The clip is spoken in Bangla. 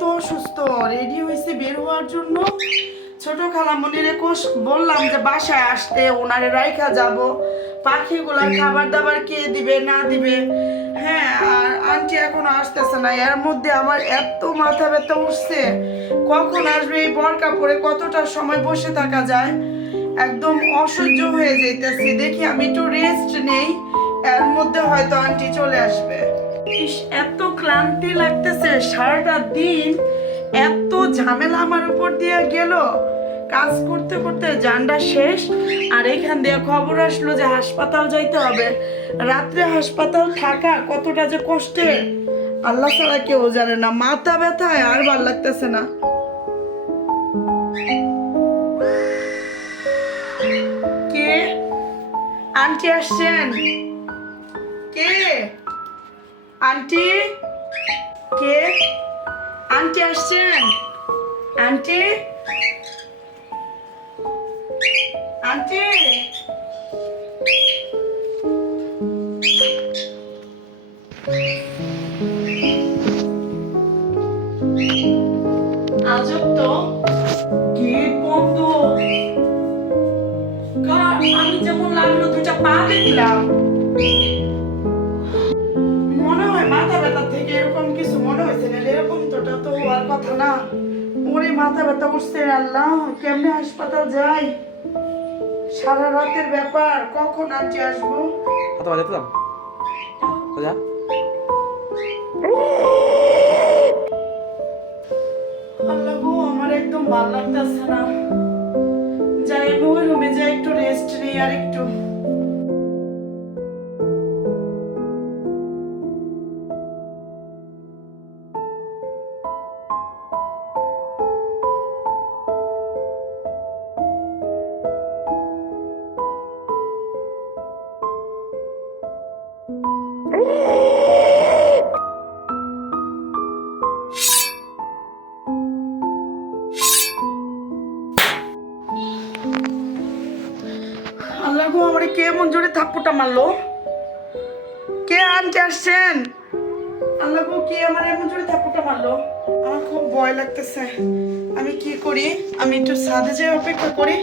এত অসুস্থ, রেডি হয়েছে বের হওয়ার জন্য। ছোট খালামণিরে বললাম যে বাসায় আসতে, ওনারে রাইখা যাব, পাখিগুলা খাবার দাবার কে দিবে না দিবে। হ্যাঁ, আর আন্টি এখনো আসতেছে না। এর মধ্যে আমার এত মাথা ব্যথা উঠছে, কখন আসবে এই বরকা পরে কতটা সময় বসে থাকা যায়, একদম অসহ্য হয়ে যাইতেছে। দেখি আমি একটু রেস্ট নেই, এর মধ্যে হয়তো আন্টি চলে আসবে। ইস, এত ক্লান্তি লাগতেছে, সারাটা দিন এত ঝামেলা আমার উপর দিয়ে গেল, কাজ করতে করতে জানটা শেষ। আর এখান দিয়ে খবর আসলো যে হাসপাতাল যাইতে হবে। রাত্রে হাসপাতাল থাকা কতটা যে কষ্টের আল্লাহ ছাড়া কেউ জানে না। মাথা ব্যথায় আর ভাল লাগতেছে না। কে? আন্টি আসছেন? কে? আন্টি? কে? আন্টি আসছেন? আন্টি? আন্টি? আজব তো, গেট বন্ধ। আমি যেমন লাগলো দুইটা পা দেখলাম। মনে হয় মাথা ব্যথা থেকে এরকম কিছু মনে হয়েছে, না এরকম তোটা তো হওয়ার কথা না। ওরে মাথা ব্যথা উঠছে, আল্লাহ কেমনে হাসপাতাল যাই, সারা রাতের ব্যাপার, কখন আন্টি আসবো। কত বাজে তো যা আল্লাহ গো, আমার একদম ভালো লাগতেছে না। যাই আমি ওই রুমে যাই, একটু রেস্ট নিই আর একটু। আল্লাহ গো, আমার কে এমন জোরে থাপ্পড়টা মারলো? কে আন্টি আসছেন? আল্লাহ গো, কে আমার এমন জোরে থাপ্পড়টা মারলো? আমার খুব ভয় লাগতেছে। আমি কি করি? আমি একটু ছাদে যেয়ে অপেক্ষা করি।